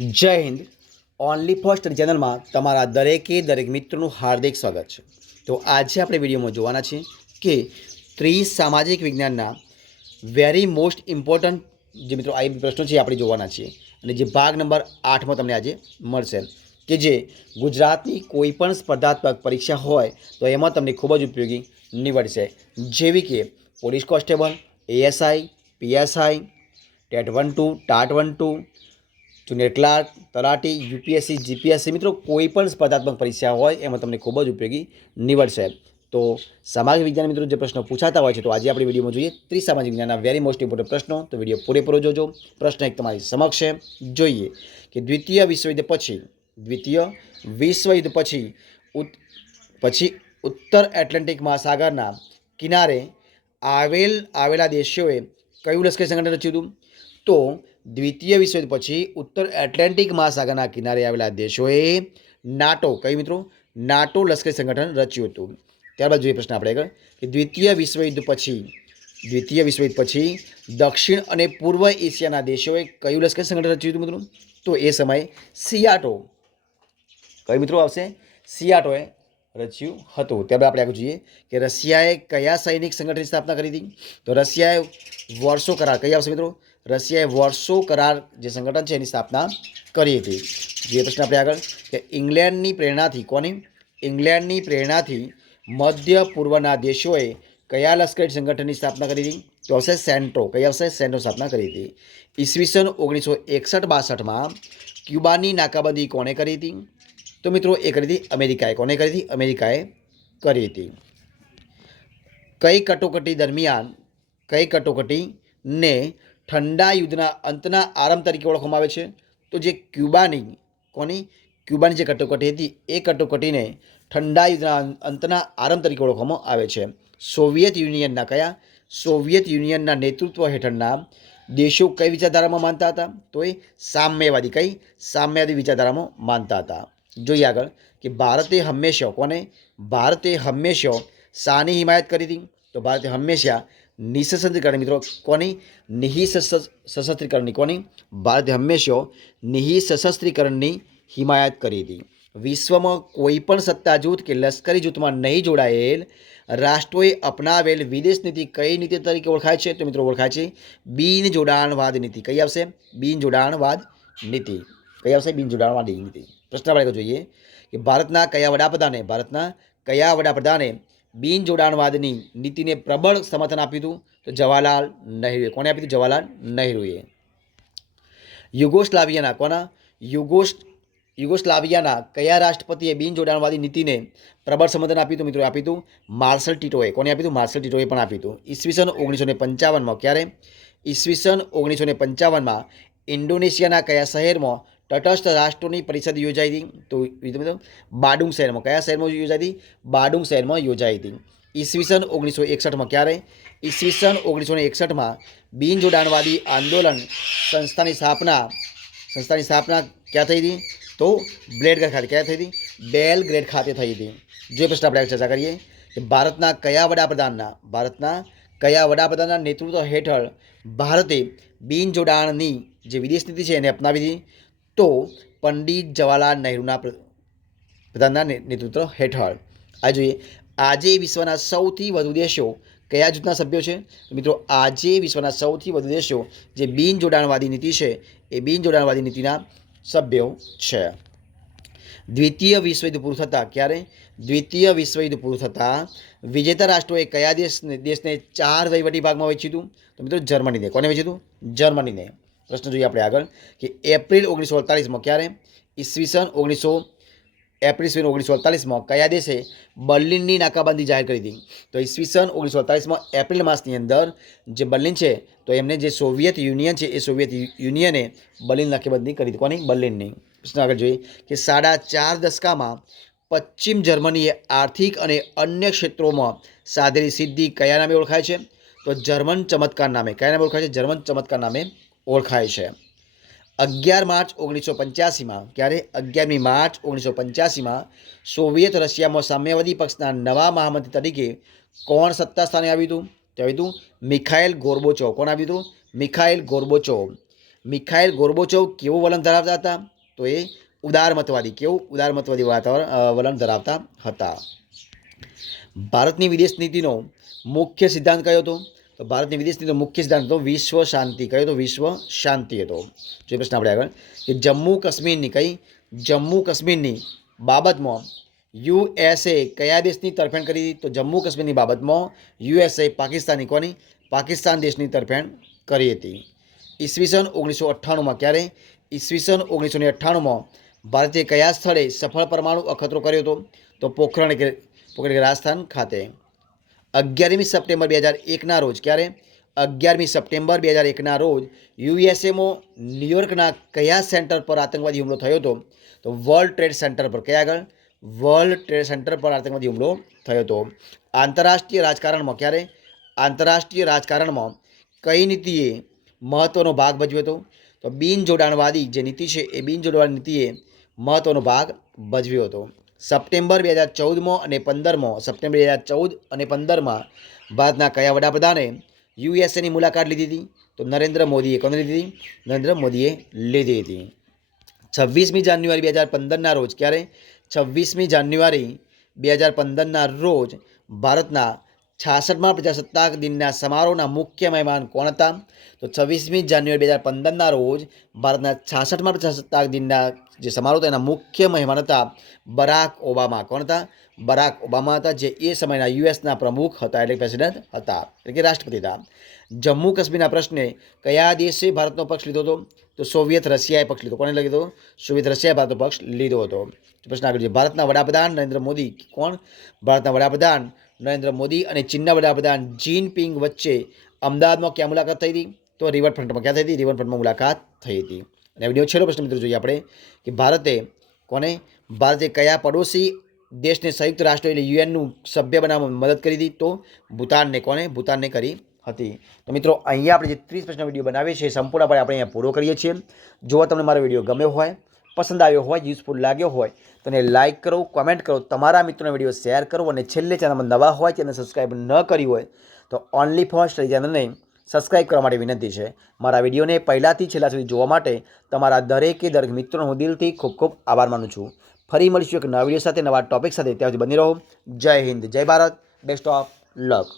જય Hind. Only first ચેનલમાં તમારા દરેક મિત્રોનું હાર્દિક સ્વાગત છે. તો આજે આપણે વિડીયોમાં જોવાના છીએ કે સામાજિક વિજ્ઞાનના વેરી મોસ્ટ ઇમ્પોર્ટન્ટ જે મિત્રો આ પ્રશ્નો છે આપણે જોવાના છીએ અને જે ભાગ નંબર 8માં તમને આજે મળશે કે જે ગુજરાતની કોઈ પણ સ્પર્ધાત્મક પરીક્ષા હોય તો એમાં તમને ખૂબ જ ઉપયોગી નીવડશે, જેવી કે police constable, ASI, PSI, TET 1-2, TAT 1-2, junior clerk, તલાટી, યુપીએસસી, જીપીએસસી મિત્રો કોઈ પણ સ્પર્ધાત્મક પરીક્ષા હોય એમાં તમને ખૂબ જ ઉપયોગી નીવડશે. તો સામાજિક વિજ્ઞાન મિત્રો જે પ્રશ્નો પૂછાતા હોય છે તો આજે આપણે વિડીયોમાં જોઈએ સામાજિક વિજ્ઞાનના વેરી મોસ્ટ ઇમ્પોર્ટન્ટ પ્રશ્નો. તો વિડીયો પૂરેપૂરો જોજો. પ્રશ્ન એક તમારી સમક્ષ છે, જોઈએ કે દ્વિતીય વિશ્વયુદ્ધ પછી ઉત્તર એટલાન્ટિક મહાસાગરના કિનારે આવેલા દેશોએ કયું લશ્કરી સંગઠન રચ્યું હતું? તો દ્વિતીય વિશ્વયુદ્ધ પછી ઉત્તર એટલાન્ટિક મહાસાગરના કિનારે આવેલા દેશોએ નાટો લશ્કરી સંગઠન રચ્યું હતું. ત્યારબાદ જોઈએ પ્રશ્ન આપણે આગળ કે દ્વિતીય વિશ્વયુદ્ધ પછી દક્ષિણ અને પૂર્વ એશિયાના દેશોએ કયું લશ્કરી સંગઠન રચ્યું હતું મિત્રો? તો એ સમયે સિયાટો કયું મિત્રો આવશે? સિયાટોએ રચ્યું હતું. ત્યારબાદ આપણે આગળ જોઈએ કે રશિયાએ કયા સૈનિક સંગઠનની સ્થાપના કરી હતી? તો રશિયાએ વોર્સો કરાર કઈ આવશે મિત્રો? રશિયાએ વોર્સો કરાર જે સંગઠન છે એની સ્થાપના કરી હતી. જે પ્રશ્ન આપણે આગળ કે ઇંગ્લેન્ડની પ્રેરણાથી મધ્ય પૂર્વના દેશોએ કયા લશ્કરી સંગઠનની સ્થાપના કરી હતી? તો આવશે સેન્ટ્રો. કઈ આવશે? સેન્ટ્રો સ્થાપના કરી હતી. ઈસવીસન 1961-62માં ક્યુબાની નાકાબંધી કોણે કરી હતી? તો મિત્રો એ કરી હતી અમેરિકાએ. કોને કરી હતી? અમેરિકાએ કરી હતી. કઈ કટોકટીને ઠંડા યુદ્ધના અંતના આરંભ તરીકે ઓળખવામાં આવે છે? તો જે ક્યુબાની જે કટોકટી હતી એ કટોકટીને ઠંડા યુદ્ધના અંતના આરંભ તરીકે ઓળખવામાં આવે છે. સોવિયત યુનિયનના નેતૃત્વ હેઠળના દેશો કઈ વિચારધારામાં માનતા હતા? તો એ સામ્યવાદી વિચારધારામાં માનતા હતા. જોઈએ આગળ કે ભારતે હંમેશા શાની હિમાયત કરી હતી? તો ભારતે હંમેશા નિઃશસ્ત્રીકરણ મિત્રો ભારતે હંમેશા નિઃશસ્ત્રીકરણની હિમાયત કરી હતી. વિશ્વમાં કોઈ પણ સત્તા જૂથ કે લશ્કરી જૂથમાં નહીં જોડાયેલ રાષ્ટ્રોએ અપનાવેલ વિદેશ નીતિ કઈ નીતિ તરીકે ઓળખાય છે? તો મિત્રો ઓળખાય છે બિન જોડાણવાદ નીતિ. કઈ આવશે? બિન જોડાણવાદ નીતિ. પ્રશ્ન આપણે જોઈએ કે ભારતના કયા વડાપ્રધાને બિન જોડાણવાદની નીતિને પ્રબળ સમર્થન આપ્યું હતું? તો જવાહરલાલ નહેરુએ. કોને આપ્યું હતું? જવાહરલાલ નહેરુએ. યુગોસ્લાવિયાના કયા રાષ્ટ્રપતિએ બિન જોડાણવાદી નીતિને પ્રબળ સમર્થન આપ્યું હતું? મિત્રો આપ્યું હતું માર્શલ ટીટોએ. કોને આપ્યું હતું? માર્શલ ટીટોએ પણ આપ્યું હતું. ઈસવીસન 1955માં ક્યારે? ઈસવીસન 1955માં ઇન્ડોનેશિયાના કયા શહેરમાં તટસ્થ રાષ્ટ્રોની પરિષદ યોજાઈ હતી? તો બાડુંગ શહેરમાં. કયા શહેરમાં યોજાઈ હતી? બાડુંગ શહેરમાં યોજાઈ હતી. ઈસવીસન 1961માં ક્યારે? ઈસવીસન 1961માં બિન જોડાણવાદી આંદોલન સંસ્થાની સ્થાપના ક્યાં થઈ હતી? તો બેલગ્રેડ ખાતે. ક્યાં થઈ હતી? બેલગ્રેડ ખાતે થઈ હતી. જે પ્રશ્ન આપણે ચર્ચા કરીએ કે ભારતના કયા વડાપ્રધાનના નેતૃત્વ હેઠળ ભારતે બિન જોડાણની જે વિદેશ નીતિ છે એને અપનાવી હતી? તો પંડિત જવાહરલાલ નહેરુના પ્રધાનના નેતૃત્વ હેઠળ. આ જોઈએ આજે વિશ્વના સૌથી વધુ દેશો કયા જૂથના સભ્યો છે? મિત્રો આજે વિશ્વના સૌથી વધુ દેશો જે બિન જોડાણવાદી નીતિ છે એ બિન જોડાણવાદી નીતિના સભ્યો છે. દ્વિતીય વિશ્વયુદ્ધ પૂરું થતાં ક્યારે? દ્વિતીય વિશ્વયુદ્ધ પૂરું થતાં વિજેતા રાષ્ટ્રોએ કયા દેશને 4 વહીવટી ભાગમાં વહેંચ્યું હતું? તો મિત્રો જર્મનીને. કોને વહેંચ્યું હતું? જર્મનીને. પ્રશ્ન જોઈએ આપણે આગળ કે એપ્રિલ 1948માં ક્યારે? એપ્રિલ 1948માં કયા દેશે બર્લિનની નાકાબંધી જાહેર કરી હતી? તો ઈસવીસન 1948માં એપ્રિલ માસની અંદર જે બર્લિન છે તો એમને જે સોવિયત યુનિયન છે એ સોવિયત યુનિયને બર્લિન નાકાબંધી કરી હતી. કોની? બર્લિનની. પ્રશ્ન આગળ જોઈએ કે 4.5 દશકામાં પશ્ચિમ જર્મનીએ આર્થિક અને અન્ય ક્ષેત્રોમાં સાધેલી સિદ્ધિ કયા નામે ઓળખાય છે? તો જર્મન ચમત્કાર નામે. કયા નામે ઓળખાય છે? જર્મન ચમત્કાર નામે ઓળખાય છે. 11 માર્ચ 1985માં ક્યારે? 11મી માર્ચ 1985માં સોવિયત રશિયામાં સામ્યવાદી પક્ષના નવા મહામંત્રી તરીકે કોણ સત્તા સ્થાને આવ્યું હતું? તો આવ્યું હતું મિખાઇલ ગોર્બોચોવ. કોણ આવ્યું હતું? મિખાઇલ ગોર્બોચોવ. મિખાઇલ ગોર્બોચોવ કેવું વલણ ધરાવતા હતા? તો એ ઉદારમતવાદી, કેવું ઉદારમતવાદી વલણ ધરાવતા હતા. ભારતની વિદેશ નીતિનો મુખ્ય સિદ્ધાંત કયો હતો? તો ભારતની વિદેશ નીતિનો મુખ્ય સિદ્ધાંત હતો વિશ્વ શાંતિ. કયો હતો? વિશ્વ શાંતિ હતો. જો પ્રશ્ન આપણે આગળ કે જમ્મુ કાશ્મીરની બાબતમાં યુએસએ કયા દેશની તરફેણ કરી હતી? તો જમ્મુ કાશ્મીરની બાબતમાં યુએસએ પાકિસ્તાન દેશની તરફેણ કરી હતી. ઈસવીસન 1998માં ક્યારે? ઈસવીસન 1998માં ભારતે કયા સ્થળે સફળ પરમાણુ અખતરો કર્યો હતો? તો પોખરણ રાજસ્થાન ખાતે. 11મી સપ્ટેમ્બર 2001ના રોજ ક્યારે? 11મી સપ્ટેમ્બર 2001ના રોજ યુએસએમાં ન્યુયોર્કના કયા સેન્ટર પર આતંકવાદી હુમલો થયો હતો? તો વર્લ્ડ ટ્રેડ સેન્ટર પર. કયા આગળ? વર્લ્ડ ટ્રેડ સેન્ટર પર આતંકવાદી હુમલો થયો હતો. આંતરરાષ્ટ્રીય રાજકારણમાં ક્યારે? આંતરરાષ્ટ્રીય રાજકારણમાં કઈ નીતિએ મહત્વનો ભાગ ભજવ્યો હતો? તો બિનજોડાણવાદી જે નીતિ છે એ બિનજોડાણવાદી નીતિએ મહત્વનો ભાગ ભજવ્યો હતો. સપ્ટેમ્બર 2014 અને 15માં ભારતના કયા વડાપ્રધાને યુએસએની મુલાકાત લીધી હતી? તો નરેન્દ્ર મોદીએ. કોને લીધી હતી? નરેન્દ્ર મોદીએ લીધી હતી. 26મી જાન્યુઆરી 2015ના રોજ ક્યારે? 26મી જાન્યુઆરી 2015ના રોજ ભારતના 66મા પ્રજાસત્તાક દિનના સમારોહના મુખ્ય મહેમાન કોણ હતા? તો 26મી જાન્યુઆરી 2015ના રોજ ભારતના 66મા પ્રજાસત્તાક દિનના જે સમારોહ એના મુખ્ય મહેમાન હતા બરાક ઓબામા. કોણ હતા? બરાક ઓબામા હતા, જે એ સમયના યુએસના પ્રમુખ હતા, એટલે પ્રેસિડેન્ટ હતા, એટલે કે રાષ્ટ્રપતિ હતા. જમ્મુ કાશ્મીરના પ્રશ્ને કયા દેશે ભારતનો પક્ષ લીધો હતો? તો સોવિયત રશિયાએ પક્ષ લીધો. કોણે લીધો? સોવિયત રશિયાએ ભારતનો પક્ષ લીધો હતો. પ્રશ્ન આગળ છે. ભારતના વડાપ્રધાન નરેન્દ્ર મોદી. કોણ? ભારતના વડાપ્રધાન નરેન્દ્ર મોદી અને ચીનના વડાપ્રધાન જીનપિંગ વચ્ચે અમદાવાદમાં ક્યાં મુલાકાત થઈ હતી? તો રિવરફ્રન્ટમાં. ક્યાં થઈ હતી? રિવરફ્રન્ટમાં મુલાકાત થઈ હતી. અને વિડીયો છેલ્લો પ્રશ્ન મિત્રો જોઈએ આપણે કે ભારતે કયા પડોશી દેશને સંયુક્ત રાષ્ટ્ર એટલે યુએનનું સભ્ય બનાવવામાં મદદ કરી હતી? તો ભૂતાનને. કોને? ભૂતાનને કરી હતી. તો મિત્રો અહીંયા આપણે જે 30 પ્રશ્ન વિડીયો બનાવીએ છીએ સંપૂર્ણપણે આપણે અહીંયા પૂરો કરીએ છીએ. જો તમને મારો વિડીયો ગમ્યો હોય, પસંદ આવ્યો હોય, યુઝફુલ લાગ્યો હોય તો એને લાઇક કરો, કોમેન્ટ કરો, તમારા મિત્રોને વિડીયો શેર કરો અને છેલ્લે ચેનલમાં નવા હોય ચેનલ સબસ્ક્રાઈબ ન કરી હોય તો ઓનલી ફોર સ્ટડી ચેનલને સબસ્ક્રાઈબ કરવા માટે વિનંતી છે. મારા વિડીયોને પહેલાંથી છેલ્લા સુધી જોવા માટે તમારા દરેક મિત્રોનો હું દિલથી ખૂબ ખૂબ આભાર માનું છું. ફરી મળીશું એક નવા વિડીયો સાથે, નવા ટોપિક સાથે. ત્યાં સુધી બની રહો. જય હિન્દ, જય ભારત, બેસ્ટ ઓફ લક.